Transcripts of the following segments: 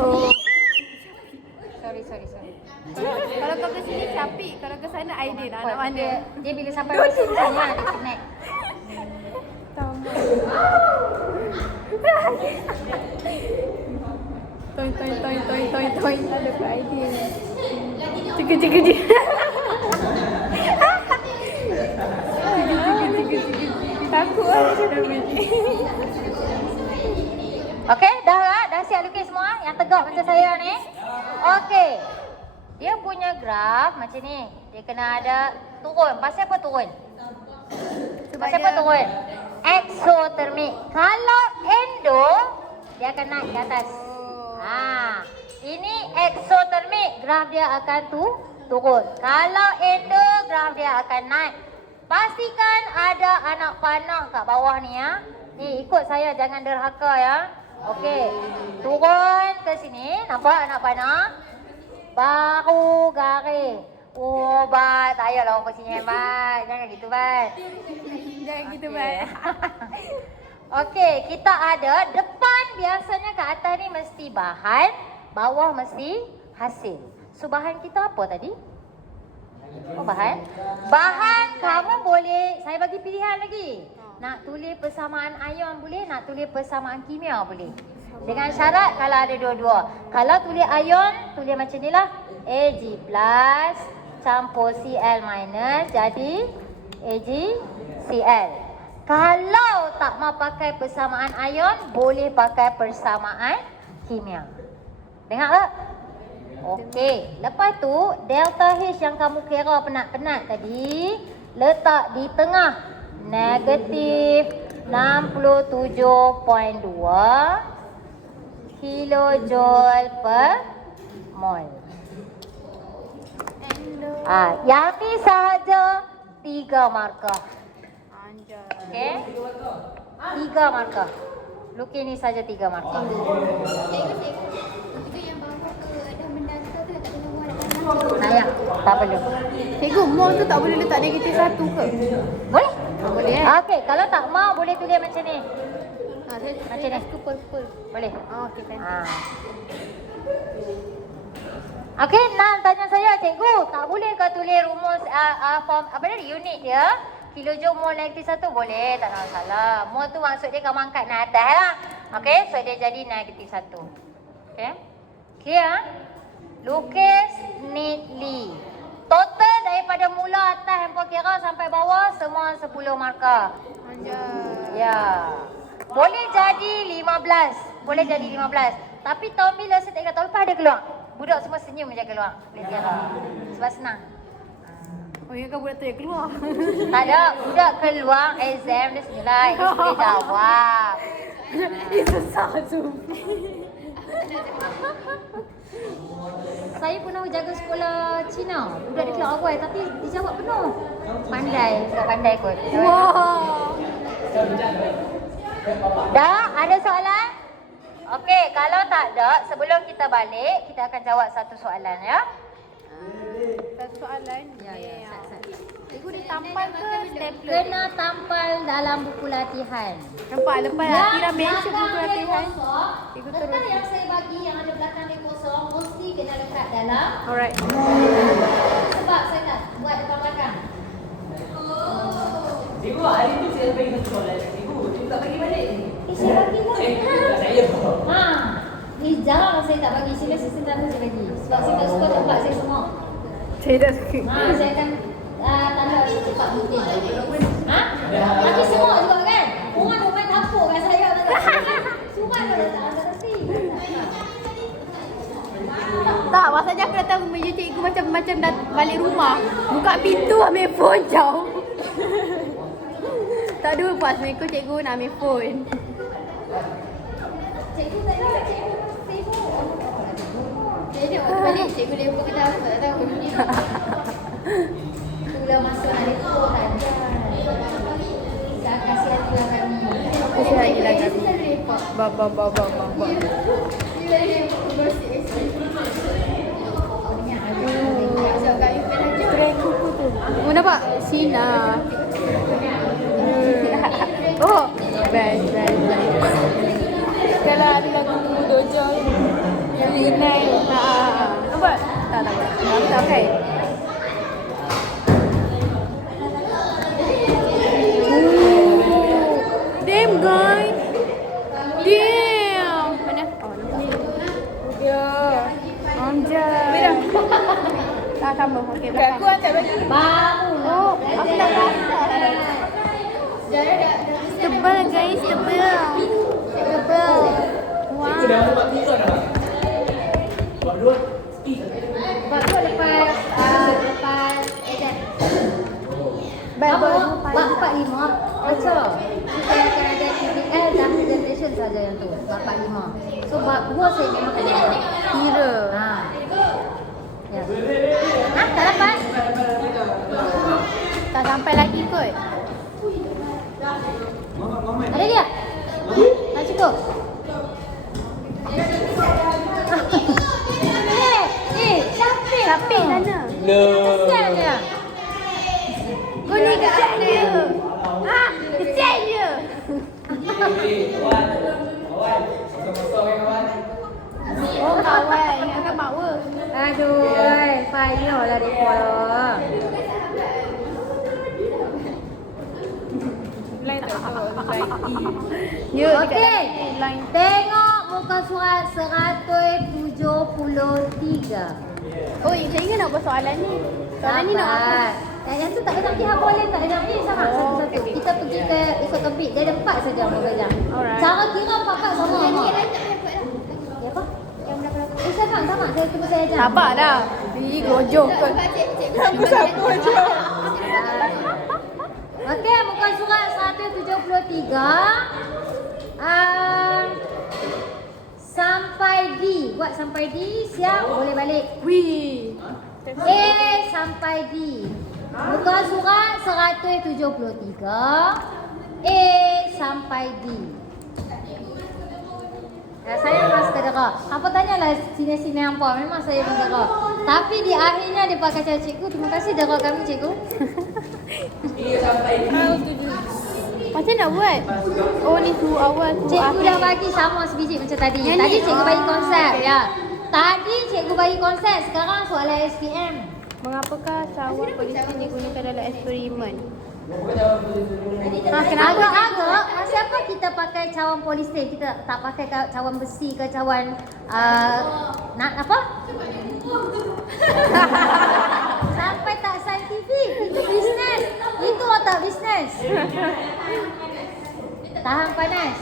Oh. Sorry. Kalau kau ke sini Syafiq, kalau ke sana Aidin. Anak mana? Dia bila sampai mesin sana dia connect. Toy. Ada Kak Aidin. Cik. Takut lah dia dah. Okey, dah siap lukis semua yang tegak macam saya ni. Okey. Dia punya graf macam ni. Dia kena ada turun. Pasal apa turun? Exothermic. Kalau endo, dia akan naik ke atas. Ini exothermic, graf dia akan turun. Kalau endo, graf dia akan naik. Pastikan ada anak panah kat bawah ni ya. Ni ikut saya, jangan derhaka ya. Okey. Turun ke sini, nampak anak panah? Baru garis. Oh, Bat. Tak payahlah orang sini, Bat. Jangan gitu, Bat. Jangan gitu, Bat. Okey, kita ada depan biasanya kat atas ni mesti bahan, bawah mesti hasil. So, bahan kita apa tadi? Oh, bahan? Bahan kamu boleh, saya bagi pilihan lagi. Nak tulis persamaan ion boleh, nak tulis persamaan kimia boleh. Dengan syarat kalau ada dua-dua. Kalau tulis ion, tulis macam ni lah. Ag plus campur Cl minus jadi AgCl. Kalau tak mau pakai persamaan ion, boleh pakai persamaan kimia. Dengar tak? Okey. Lepas tu, delta H yang kamu kira penat-penat tadi, letak di tengah. Negatif 67.2 kilojoule per mol. Yang ni sahaja 3 markah. Okey? 3 markah. Lukis ni saja 3 markah. Sayang, tak perlu. Cikgu, mol tu tak boleh letak negatif 1 ke? Boleh? Boleh Okey, kalau tak mau boleh tulis macam ni. Saya Macam ni. suka purple. Boleh. Okey, cantik. Okey, Nan tanya saya, cikgu, tak boleh ke tulis rumus form apa dia unit dia? Kilojoule mol negatif 1 boleh, tak ada masalah. Mol tu maksud dia kamu angkat naik atas lah. Okey, so dia jadi negatif 1. Okey. Clear? Lukis neatly. Total daripada mula atas hampa kira sampai bawah semua 10 markah. Ya. Boleh jadi 15. Boleh jadi 15. Tapi tahun bila saya tak ingat tahun lepas ada keluar. Budak semua senyum je keluar. Boleh kira. Sebab senang. Oh, ya kan budak tu yang keluar. Tak ada. Budak keluar exam dia senilai. Dia boleh jawab. Susah tu. Saya pernah jaga sekolah Cina. Budak dia keluar awal tapi dijawab penuh. Pandai. Sebab pandai kot. Wah. Dah? Ada soalan? Okey, kalau tak ada, sebelum kita balik, kita akan jawab satu soalan ya. Satu soalan. Ya. Cikgu dia tampal ke stapler? Kena tampal dalam buku latihan. Nampak lepas Akira mention buku latihan. Cikgu Letak terus. yang saya bagi yang ada belakang dia kosong, mesti kena lekat dalam. Alright. Sebab saya tak buat depan belakang. Cikgu, hari tu saya bagi satu soalan. Cikgu tak bagi balik. Saya bagi lah. Saya. Ni jarang saya tak bagi. Sila sesentar saya bagi. Sebab saya tak suka tempat saya semua. Saya tak suka. Saya akan tanda secepat mungkin. Lagi semua juga kan? Orang main dapur kan saya. Semua ada letak nanti. Tak, maksudnya aku datang meja cikgu macam dah balik rumah. Buka pintu ambil phone jauh. Tak ada pas mereka cikgu nak ambil phone. Cikgu tak ada. Cikgu sibuk. Jadi waktu balik cikgu lepak kita aku tak tahu bunyi. Itulah masa nak lepak kan. Kasih hatilah kami. Kasih hatilah kami. Ba. Oh, nampak? Sina. Oh, best. Kalau ada lagu Dojo. Inai. Nampak? Tak. Tak okay. Damn guys. Damn. Mana? Oh, nampak. Ya. Anjay. Tak tambah. Okey, belakang. Aku acak bagi. Baru. Oh, aku dah rasa. Tebal guys, tebal. Wow. Sebab tu lepas ejen. Kamu 4-5 baca. Kita akan ada PPL dan presentation saja yang tu 4-5. So bab 2 saya memang kena Kira. Ya. Tak dapat? Tak sampai lagi kot. Ada dia? Tak cukup? Capek sana. Kesian dia. Kau ni kesian dia. Kesian dia. Oh kawan, ingatkan makwa. Aduh, payah lah dia lah. Ya, Okey. Tengok muka surat 173. Oh, saya ingat nak buat soalan ni. Soalan ni nak apa? Yang tu tak kena pergi boleh tak kena pergi sama satu-satu. Kita pergi ke ikut topik. Dia ada 4 saja muka jam. Alright. Cara kira 4 sama. Ya apa? Saya faham sama. Saya tunggu saya jam. Sabar dah. Ih, gojok kot. Aku sabar je. Okey, muka surat 173. Sampai D. Buat sampai D. Siap? Boleh balik. Wih. A sampai D. Muka surat 173. A sampai D. Saya memang suka dera. Apa tanyalah sini-sini hampa. Memang saya pun dera. Tapi di akhirnya dia pakai cakap cikgu. Terima kasih dera kami cikgu. Macam nak buat? Oh, ni tu awal tu. Cikgu dah bagi sama sebiji macam tadi. Yang Tadi ni, cikgu bagi konsep. Ya. Tadi cikgu bagi konsep. Sekarang soalan SPM. Mengapakah cawan polisi digunakan dalam eksperimen? Agak-agak siapa kita pakai cawan polister, kita tak pakai cawan besi ke cawan nak apa? Sampai tak saintifik. Itu bisnes. Itu otak bisnes. Tahan panas.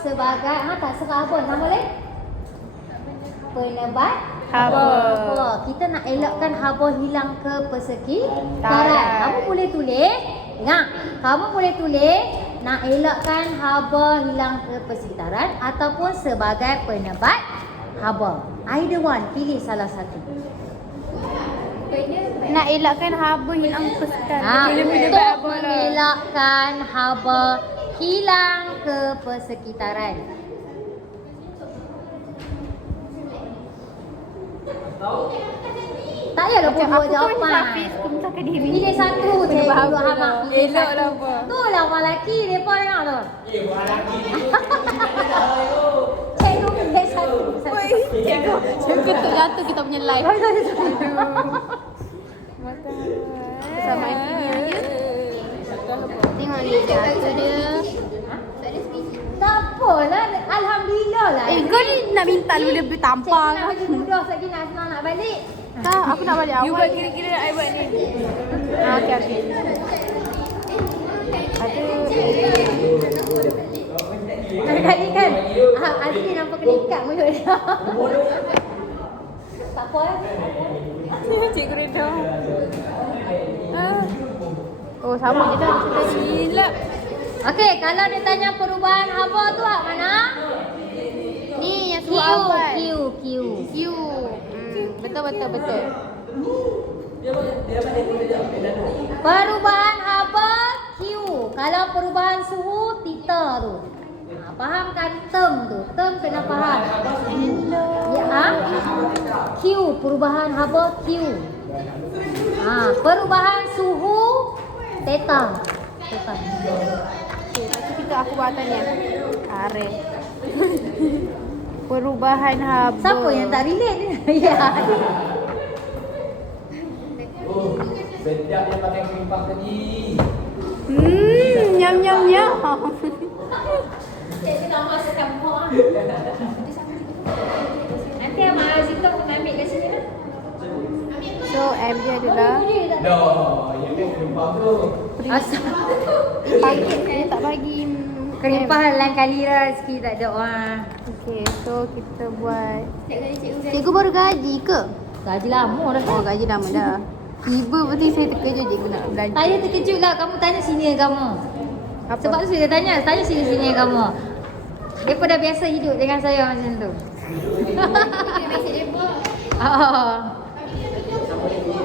Sebagai tak serah apa nama boleh? Penebat haba. Kita nak elakkan haba hilang ke persekitaran. Kamu boleh tulis. Ingat, kamu boleh tulis nak elakkan haba hilang ke persekitaran ataupun sebagai penebat haba. Either one, pilih salah satu. Nak elakkan haba hilang persekitaran. Untuk mengelakkan haba hilang ke persekitaran. Tak payahlah buat jawapan. Aku misahkan diri. Pilih satu je. Dua hamak. Elok lah apa. Tu lah orang lelaki. Mereka tengok tu. Cikgu pilih satu. Cikgu ketuk jatuh kita punya live. Sama ini aja. Tengok ni jatuh dia. Tak apalah. Alhamdulillah lah. Kau ni nak minta lebih tampar. Cikgu nak bagi mudah lagi nak senang nak balik. Tak, aku nak balik awal. You buat kira-kira I buat ni. Okey. Kali kan Azli nampak kena ikat mulut dia. Tak apa lah. Cikgu Reda. Oh, sama je dah. Silap. Okey, kalau dia tanya perubahan haba tu mana? Ni yang Q, suruh awal. Q. Q. Betul. Perubahan haba Q. Kalau perubahan suhu theta tu. Fahamkan term tu. Term kena faham. Ya, Q, perubahan haba Q. Perubahan suhu theta. Kita aku buat tanya. Are. Perubahan haba. Siapa yang tak relate ni? Ya. Oh, sedap dia pakai krim puff tadi. Nyam nyam nyam. Cikgu nak masukkan muak. Nanti Abang Azito pun ambil kat sini lah. So M dia adalah Dah, yang ni krim puff tu. Asal paket dia tak bagi Kerimpah lain kali lah sikit tak ada orang. Okay, so kita buat. Cikgu baru gaji ke? Gaji lama dah. Oh, gaji lama dah. Tiba betul saya terkejut cikgu nak belajar. Saya terkejut lah kamu tanya senior kamu. Apa? Sebab tu saya tanya senior kamu. Dia pun dah biasa hidup dengan saya macam tu.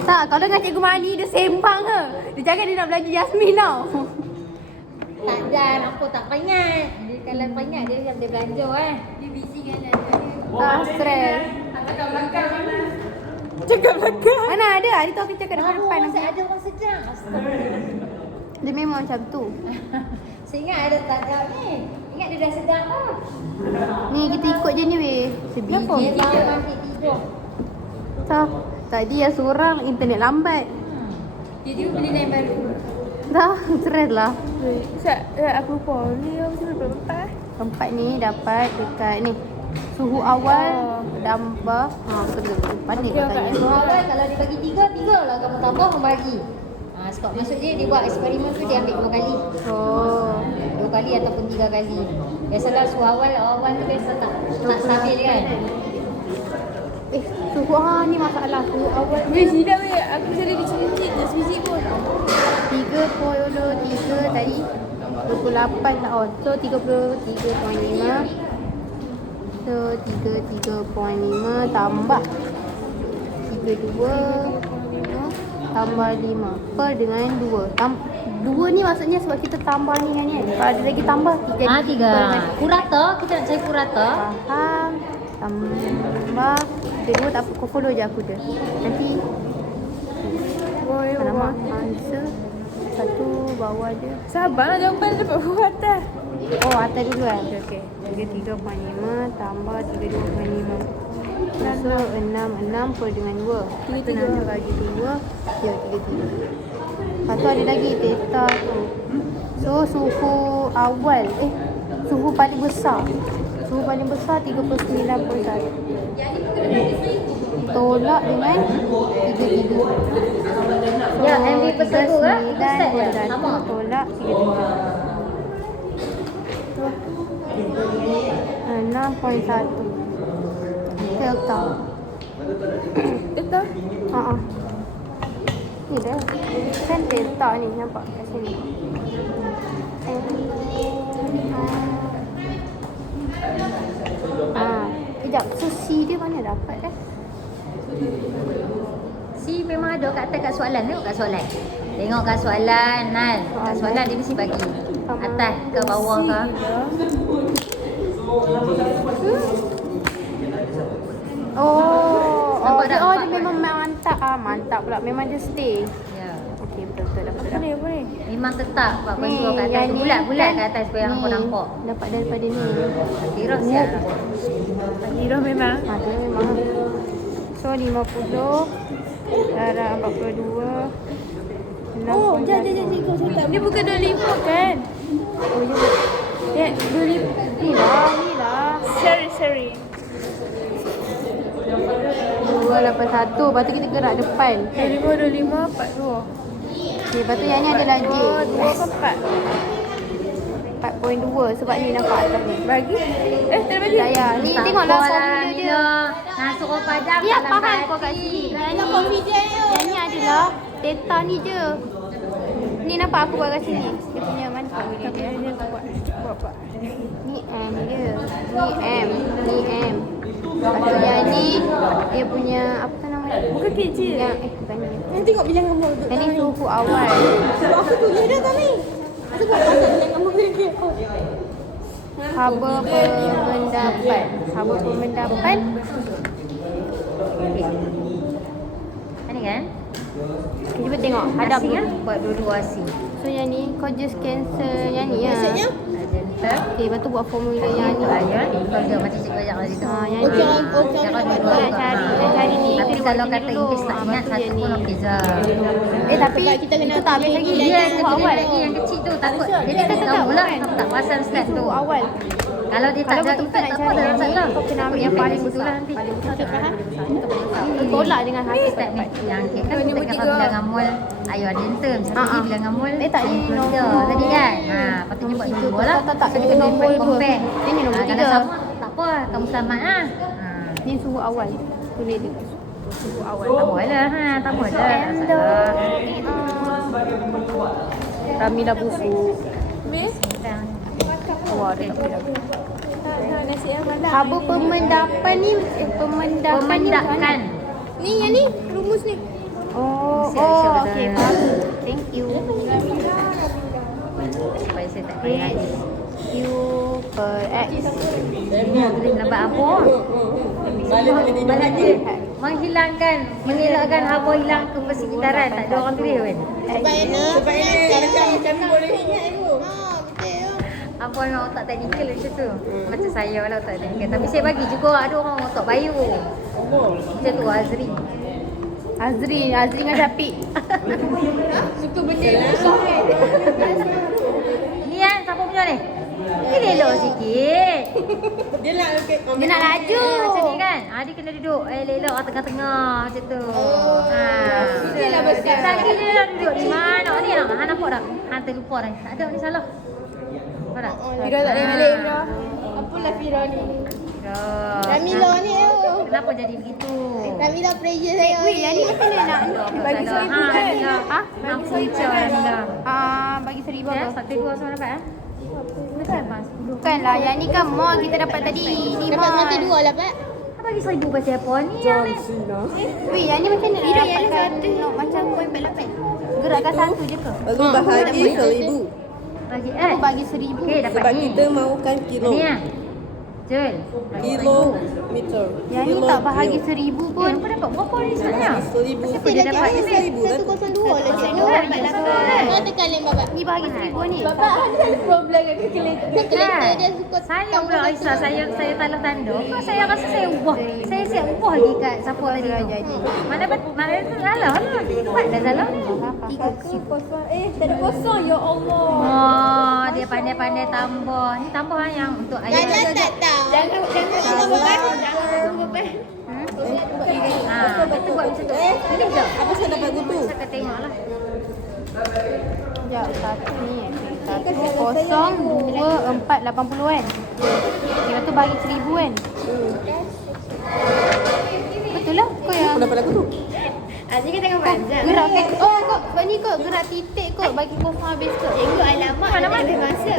Tak, kalau dengan cikgu Mali dia sembang ke? Dia cakap dia nak belajar Yasmin tau. Tak ada, apa tak peringat. Dia kalau peringat dia macam dia belanja Dia busy dengan Tak stres. Cakap belakang. Mana ada? Hari tu aku cakap depan. Saya ada orang sedang. Dia memang macam tu. Saya ingat ada tak ada ni. Ingat dia dah sedang lah. Ni kita ikut je ni weh. Sebiji. Dia mati tidur. Tak. Tadi yang seorang internet lambat. Dia beli lain baru. Dah, stres lah. Aku lupa. Ni apa sih berapa? Tempat ni dapat dekat ni. Suhu awal tambah. Betul. Pandai kau tanya. Awal kalau dia bagi tiga lah kamu tambah membagi. Sebab maksud dia buat eksperimen tu dia ambil 2 kali. Oh. 2 kali ataupun 3 kali. Biasalah suhu awal tu biasa tak stabil kan. Suhu ni masalah. Suhu awal Weh, silap weh. Aku jadi dicicit tak sebiji pun. 3.3 tadi 28 lah. So 33.5. So 33.5 tambah 32 tambah 5 per dengan 2. 2 ni maksudnya sebab kita tambah ni kan. Kalau ada lagi tambah 3. 3. Purata, kita nak cari purata. Faham. Tambah 2 tak apa. Kau follow je aku je. Nanti nama answer satu bawah je. Sabarlah jawapan dapat buat atas. Oh, atas dulu kan? Okey. 33.5 tambah 32.5. So, 6 per dengan 2. 6 bagi 2. Ya, 33. Lepas tu ada lagi theta tu. So, suhu awal. Suhu paling besar. Suhu paling besar 39.1. Tolak dengan 33. Ya, MV persegu kan? Ustaz je. 9.1 Sama. tolak 33. 6.1. Delta. Delta? Ni dah. Kan delta ni nampak kat sini. Kejap. So C dia mana dapat Si memang ada kat atas kat soalan. Tengok kat soalan. Tengok kat soalan Nan. Kat soalan dia mesti bagi. Atas ke bawah ke. Oh, Nampak tak? dia memang mantap. Mantap pula. Memang dia stay. Ya. Okey, betul dapat dah. Apa ni? Memang tetap Pak Ni, Panjur kat atas yang tu. ni Bulat-bulat kan kat atas supaya hampa nampak. Dapat daripada ni. Kira siap. Nira memang. Dia memang. So 50 darah 42. Oh, jadi kau cakap. Ni bukan 25 kan? Oh, ya. Ya, 25. Ni lah. Sorry. 281. Lepas tu kita gerak depan. 25, 42. Okay, lepas tu yang ni ada lagi. 2 ke 4? 4.2 sebab ni nampak atas ni. Bagi? Tak ada bagi? Tak payah. Ni tengoklah formula dia. Nak suruh padam. Ya, faham kau kat sini. Yang ni adalah data ni je. Ni nampak aku buat kat sini. Dia punya mana formula dia. Dia buat. Ni M dia. Ni M. Lepas tu yang ni dia punya apa nama dia? Bukan kecil. Yang bukan ni. Nanti tengok bilang kamu. Yang ni suhu awal. Sebab aku tulis dah tadi. Sebab aku tak bilang kamu bilang. Haba pemendapan. Ini kan? Kita cuba tengok. Hadap Asing ni. kan? Buat dua-dua asing. So yang ni kau just cancel yang ni lah. Maksudnya? gentle. Okay, lepas tu buat formula yang ni. Iron. Kalau dia macam cikgu ajar tadi tu. Yang Okey, ni. okey. Jangan Okey. dua Nak cari ni. Tapi kita kalau buat kata ni dulu. Inggeris tak Ah, ingat lepas tu satu yang pun ni. okey je. Tapi Sebab kita kena itu tak habis lagi. Dia Dia yang suruh awal. lagi yang kecil tu takut. Jadi Tak, tak tak, tahu pula bukan. tak pasal step tu. Suruh awal. Kalau dia tak Kalau ada betul effect nak tak apa cari dalam yang ni, salah. kau kena ambil yang paling betul besar. lah nanti. Paling besar. Faham? Tolak dengan hati Step ni cepat. yang kan kita kata bilangan mol ayo ada term satu ni bilangan mol tak, ni tiga nombor tadi kan. Lepas tu jumpa itu dua lah. tak, So, ini kita nombor boleh dua. compare. Ini nombor Kalau tiga. sama tak apa kamu selamat lah. Ni suruh awal. Tulis dia. Suruh awal. Tak boleh lah tak boleh. Tak salah. Ramila busuk. Miss? Wah, dia tak boleh. Nasi yang mana? Haba pemendapan ni pemendapan ni macam mana? Pemendakan. Ni yang ni, rumus ni. Oh, okey, faham. Thank you. Supaya saya tak payah lagi. Q per X. Boleh lambat apa? Balik dia. Menghilangkan, mengelakkan apa hilang ke persekitaran. Tak ada orang tulis kan? Sebab ini macam boleh ingat tu. Betul. Apa orang otak teknikal macam tu. Macam saya lah otak teknikal. Tapi saya bagi juga ada orang otak bayu. Macam tu Azri. Azri dengan Syafiq. Suka benda yang kosong kan. Ni kan siapa punya ni? Ini elok sikit. Dia nak Dia nak laju. Macam ni kan? Dia kena duduk elok-elok kat tengah-tengah macam tu. Itulah besar. Tadi dia dah duduk di mana ni lah. Han nampak tak? Han terlupa dah. Tak ada ni salah. Nampak tak? Fira tak ada balik Fira. Apalah Fira ni. Ramila ni Kenapa jadi begitu? Ramila pressure saya. Weh, yang ni macam mana nak Bagi Ramila. seribu kan? Ha? Bagi Ramila. Bagi 1,000 Ya, apa? satu dua sama dapat Bukan mas. Bukanlah, yang ni kan mall kita dapat tadi. Ni Dapat mall. satu dua lah Pak. Bagi 1,000 pasal apa ni yang ni? Weh, yang ni macam mana nak Yang ni dapatkan satu. nok macam coin 48? Gerakkan satu je ke? Baru bahagi 1,000 Bagi Aku bagi 1,000. Okey, dapat sebab ni. kita mahukan kilo. Ni ah. Jul. Kilometer. Yang ni tak bahagi 1,000 pun. Apa dapat berapa ni sebenarnya? 1,000. Siapa dia dapat ni? 1,000 lah tu. 102 lah cik Nur. Kan? Dapat Sama lah. kan? Kau tekan lem bapak. Ni bahagi 1,000 ni. Bapak ada problem dengan kalkulator. Kalkulator dia suka Saya pula Aisyah, saya talah tanda. Kau saya rasa saya ubah. Saya siap ubah lagi kat siapa tadi tu. Mana tu salah lah. Buat dah salah ni. tak ada kosong ya Allah. Oh, dia pandai-pandai tambah. Ni tambah yang untuk ayat. Jangan tak tahu. Jangan tambah kan. Jangan tambah kan. Kita buat macam tu. Ini je. Apa saya dapat gutu? Saya akan tengok lah. Sekejap, satu ni. 1,0,2,4,80 kan? Okay, lepas tu bagi 1,000 kan? Betul lah. Kau yang Apa dapat aku tu? Aziz kan tengah panjang. gerakkan. Oh, kau ni kau gerak titik kau bagi kosong habis kau. Cikgu alamak Mana, ada mana? lebih masa.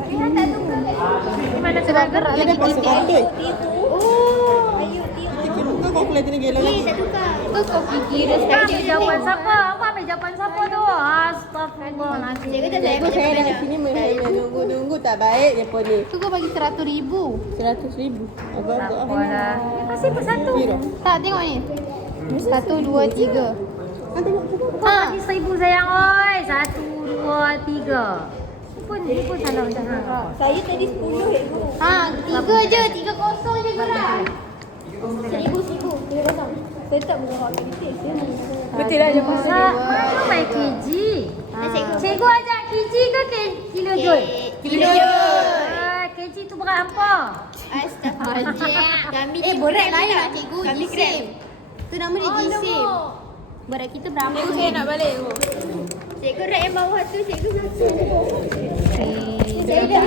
Di mana tu Sebab gerak Dia lagi dapat titik. 100. Oh, ayo dia. Kau kalkulator ni gila lagi. Tak tukar. Kau pergi kira Apa sekali. ambil jawapan siapa? Apa ambil jawapan siapa tu? Astagfirullahaladzim. Cikgu tak saya Cikgu saya dah sini menunggu tak baik dia pun ni. Tu kau bagi 100,000. 100,000. Abang Tak tu apalah. Kasih pun satu. Tak, tengok ni. 1, 2, 3. Bagi 1,000 sayang oi. 1, 2, 3. Dia pun salah macam ha. Saya tadi 10 cikgu. 3 je. 3 kosong je gerak. 1,000. Dia kosong. Saya tak mengarah aktiviti. Betul lah je Mana main KG? Cikgu ajar KG ke kilojul? KG tu berat apa? Astaghfirullah. Kami berat lain lah cikgu. Jisim. Tu nama dia jisim. Berat kita berapa? Cikgu saya nak balik. Cikgu rak yang bawah tu cikgu. Saya dah